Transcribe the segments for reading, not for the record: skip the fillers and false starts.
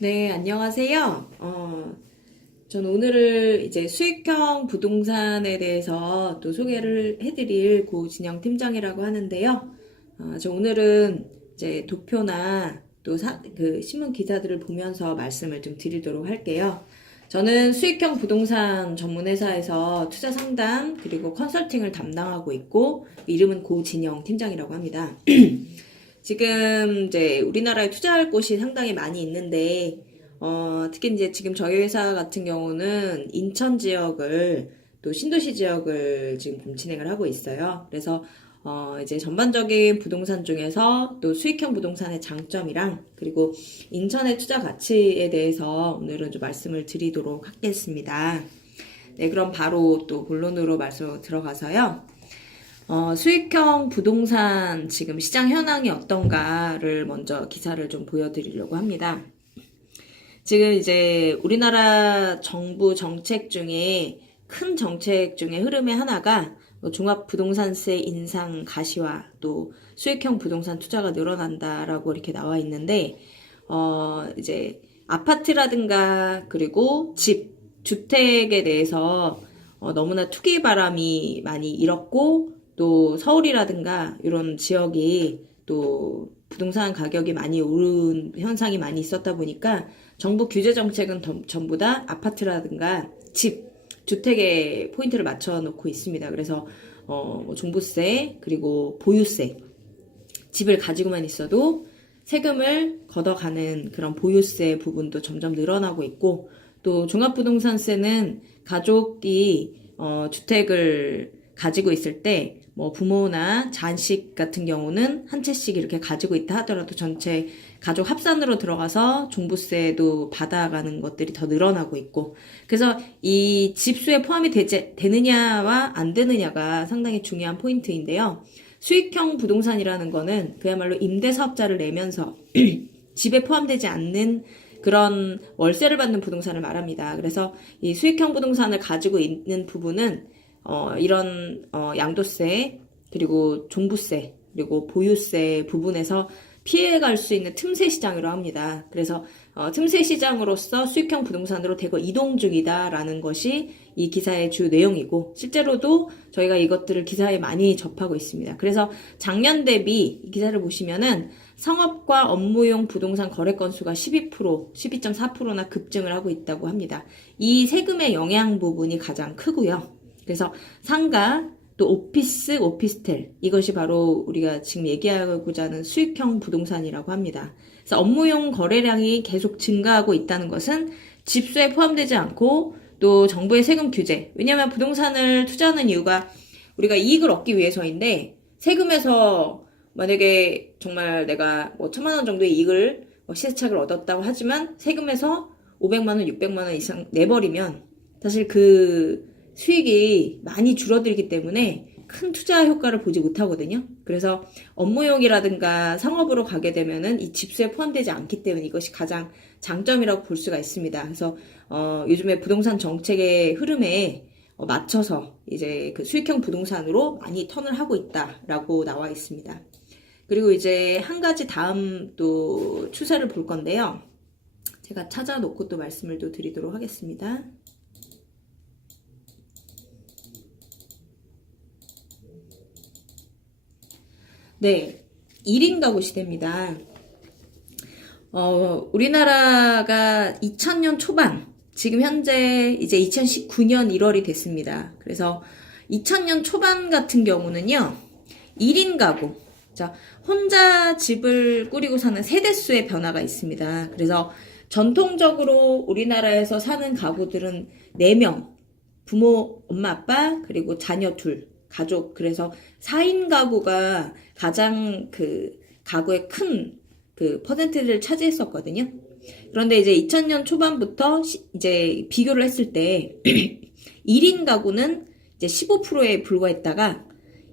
네, 안녕하세요. 전 오늘은 이제 수익형 부동산에 대해서 또 소개를 해드릴 고진영 팀장이라고 하는데요. 저 오늘은 이제 도표나 또 그 신문 기사들을 보면서 말씀을 좀 드리도록 할게요. 저는 수익형 부동산 전문 회사에서 투자 상담 그리고 컨설팅을 담당하고 있고 이름은 고진영 팀장이라고 합니다. 지금 이제 우리나라에 투자할 곳이 상당히 많이 있는데, 특히 이제 지금 저희 회사 같은 경우는 인천 지역을 또 신도시 지역을 지금 좀 진행을 하고 있어요. 그래서 이제 전반적인 부동산 중에서 또 수익형 부동산의 장점이랑 그리고 인천의 투자 가치에 대해서 오늘은 좀 말씀을 드리도록 하겠습니다. 네, 그럼 바로 또 본론으로 말씀 들어가서요. 수익형 부동산 지금 시장 현황이 어떤가를 먼저 기사를 좀 보여드리려고 합니다. 지금 이제 우리나라 정부 정책 중에 큰 정책 중에 흐름의 하나가 종합부동산세 인상 가시화 또 수익형 부동산 투자가 늘어난다라고 이렇게 나와 있는데, 이제 아파트라든가 그리고 주택에 대해서 너무나 투기 바람이 많이 일었고 또 서울이라든가 이런 지역이 또 부동산 가격이 많이 오른 현상이 많이 있었다 보니까 정부 규제 정책은 전부 다 아파트라든가 주택에 포인트를 맞춰 놓고 있습니다. 그래서 종부세 그리고 보유세, 집을 가지고만 있어도 세금을 걷어가는 그런 보유세 부분도 점점 늘어나고 있고, 또 종합부동산세는 가족이 주택을 가지고 있을 때 뭐 부모나 자식 같은 경우는 한 채씩 이렇게 가지고 있다 하더라도 전체 가족 합산으로 들어가서 종부세도 받아가는 것들이 더 늘어나고 있고, 그래서 이 집수에 포함이 되느냐와 안 되느냐가 상당히 중요한 포인트인데요. 수익형 부동산이라는 거는 그야말로 임대사업자를 내면서 집에 포함되지 않는 그런 월세를 받는 부동산을 말합니다. 그래서 이 수익형 부동산을 가지고 있는 부분은 이런 양도세 그리고 종부세 그리고 보유세 부분에서 피해갈 수 있는 틈새 시장이라고 합니다. 그래서 틈새 시장으로서 수익형 부동산으로 대거 이동 중이다라는 것이 이 기사의 주 내용이고, 실제로도 저희가 이것들을 기사에 많이 접하고 있습니다. 그래서 작년 대비 이 기사를 보시면은 상업과 업무용 부동산 거래 건수가 12.4%나 급증을 하고 있다고 합니다. 이 세금의 영향 부분이 가장 크고요. 그래서 상가, 또 오피스텔, 이것이 바로 우리가 지금 얘기하고자 하는 수익형 부동산이라고 합니다. 그래서 업무용 거래량이 계속 증가하고 있다는 것은 집수에 포함되지 않고 또 정부의 세금 규제, 왜냐하면 부동산을 투자하는 이유가 우리가 이익을 얻기 위해서인데, 세금에서 만약에 정말 내가 뭐 1,000만 원 정도의 이익을 시세차익을 얻었다고 하지만 세금에서 500만 원, 600만 원 이상 내버리면 사실 그 수익이 많이 줄어들기 때문에 큰 투자 효과를 보지 못하거든요. 그래서 업무용이라든가 상업으로 가게 되면은 이 집수에 포함되지 않기 때문에 이것이 가장 장점이라고 볼 수가 있습니다. 그래서 요즘에 부동산 정책의 흐름에 맞춰서 이제 그 수익형 부동산으로 많이 턴을 하고 있다라고 나와 있습니다. 그리고 이제 한 가지 다음 또 추세를 볼 건데요. 제가 찾아놓고 또 말씀을 또 드리도록 하겠습니다. 네, 1인 가구 시대입니다. 우리나라가 2000년 초반, 지금 현재 이제 2019년 1월이 됐습니다. 그래서 2000년 초반 같은 경우는요, 1인 가구, 자, 혼자 집을 꾸리고 사는 세대수의 변화가 있습니다. 그래서 전통적으로 우리나라에서 사는 가구들은 4명, 부모, 엄마, 아빠, 그리고 자녀 둘, 가족, 그래서 4인 가구가 가장 그 가구의 큰 그 퍼센트를 차지했었거든요. 그런데 이제 2000년 초반부터 이제 비교를 했을 때 1인 가구는 이제 15%에 불과했다가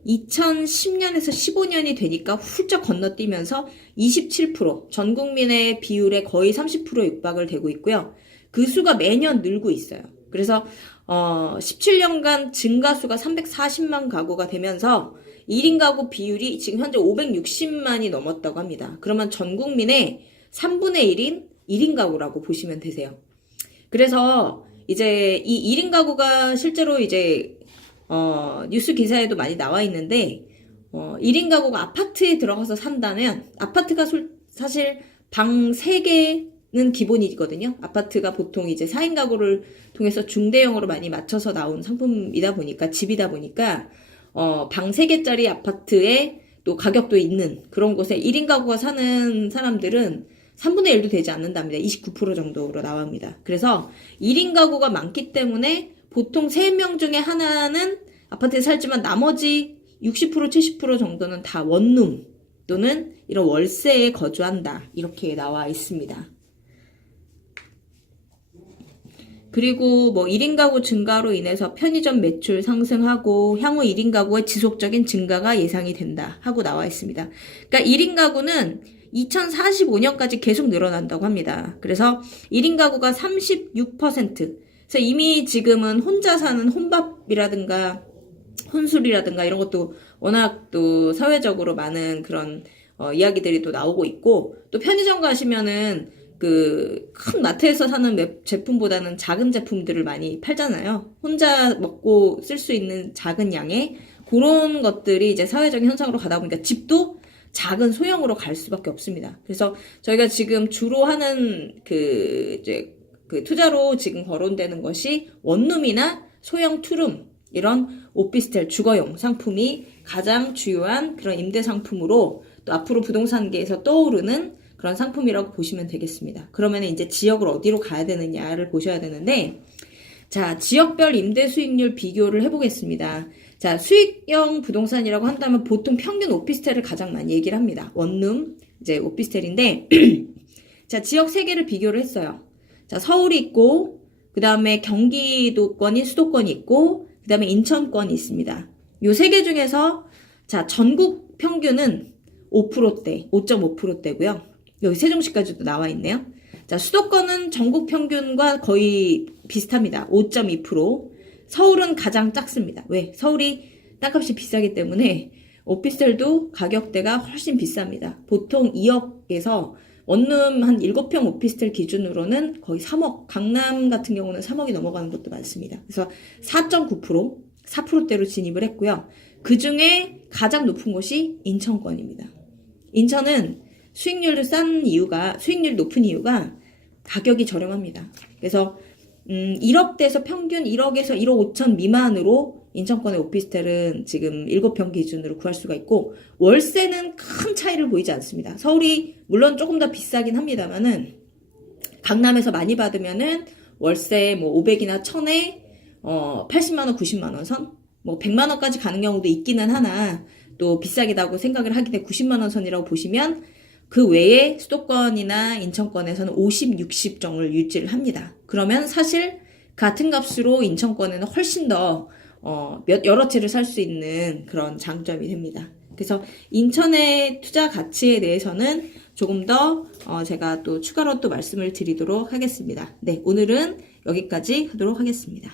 2010년에서 15년이 되니까 훌쩍 건너뛰면서 27%, 전 국민의 비율에 거의 30%에 육박을 되고 있고요. 그 수가 매년 늘고 있어요. 그래서 17년간 증가수가 340만 가구가 되면서 1인 가구 비율이 지금 현재 560만이 넘었다고 합니다. 그러면 전 국민의 3분의 1인 1인 가구라고 보시면 되세요. 그래서 이제 이 1인 가구가 실제로 이제 뉴스 기사에도 많이 나와 있는데 1인 가구가 아파트에 들어가서 산다면 아파트가 사실 방 3개는 기본이거든요. 아파트가 보통 이제 4인 가구를 통해서 중대형으로 많이 맞춰서 나온 상품이다 보니까 집이다 보니까 방 3개짜리 아파트에 또 가격도 있는 그런 곳에 1인 가구가 사는 사람들은 3분의 1도 되지 않는답니다. 29% 정도로 나옵니다. 그래서 1인 가구가 많기 때문에 보통 3명 중에 하나는 아파트에 살지만 나머지 60% 70% 정도는 다 원룸 또는 이런 월세에 거주한다. 이렇게 나와 있습니다. 그리고 뭐 1인 가구 증가로 인해서 편의점 매출 상승하고 향후 1인 가구의 지속적인 증가가 예상이 된다 하고 나와 있습니다. 그러니까 1인 가구는 2045년까지 계속 늘어난다고 합니다. 그래서 1인 가구가 36%. 그래서 이미 지금은 혼자 사는 혼밥이라든가 혼술이라든가 이런 것도 워낙 또 사회적으로 많은 그런 이야기들이 또 나오고 있고, 또 편의점 가시면은 그 큰 마트에서 사는 제품보다는 작은 제품들을 많이 팔잖아요. 혼자 먹고 쓸 수 있는 작은 양의 그런 것들이 이제 사회적인 현상으로 가다 보니까 집도 작은 소형으로 갈 수밖에 없습니다. 그래서 저희가 지금 주로 하는 그 투자로 지금 거론되는 것이 원룸이나 소형 투룸 이런 오피스텔 주거용 상품이 가장 주요한 그런 임대 상품으로 또 앞으로 부동산계에서 떠오르는 그런 상품이라고 보시면 되겠습니다. 그러면 이제 지역을 어디로 가야 되느냐를 보셔야 되는데, 자, 지역별 임대 수익률 비교를 해보겠습니다. 자, 수익형 부동산이라고 한다면 보통 평균 오피스텔을 가장 많이 얘기를 합니다. 원룸, 이제 오피스텔인데, 자, 지역 3개를 비교를 했어요. 자, 서울이 있고, 그 다음에 경기도권이 수도권이 있고, 그 다음에 인천권이 있습니다. 요 3개 중에서, 자, 전국 평균은 5%대, 5.5%대고요. 여기 세종시까지도 나와 있네요. 자, 수도권은 전국 평균과 거의 비슷합니다. 5.2%. 서울은 가장 작습니다. 왜? 서울이 땅값이 비싸기 때문에 오피스텔도 가격대가 훨씬 비쌉니다. 보통 2억에서 원룸 한 7평 오피스텔 기준으로는 거의 3억, 강남 같은 경우는 3억이 넘어가는 것도 많습니다. 그래서 4.9%, 4%대로 진입을 했고요. 그 중에 가장 높은 곳이 인천권입니다. 인천은 수익률이 높은 이유가 가격이 저렴합니다. 그래서 1억대에서 평균 1억에서 1억 5천 미만으로 인천권의 오피스텔은 지금 7평 기준으로 구할 수가 있고, 월세는 큰 차이를 보이지 않습니다. 서울이 물론 조금 더 비싸긴 합니다만은 강남에서 많이 받으면은 월세 뭐 500이나 1000에 80만원, 90만원 선, 뭐 100만원까지 가는 경우도 있기는 하나, 또 비싸기다고 생각을 하기 때문에 90만원 선이라고 보시면, 그 외에 수도권이나 인천권에서는 50, 60 정도를 유지를 합니다. 그러면 사실 같은 값으로 인천권에는 훨씬 더 여러 채를 살 수 있는 그런 장점이 됩니다. 그래서 인천의 투자 가치에 대해서는 조금 더 제가 또 추가로 또 말씀을 드리도록 하겠습니다. 네, 오늘은 여기까지 하도록 하겠습니다.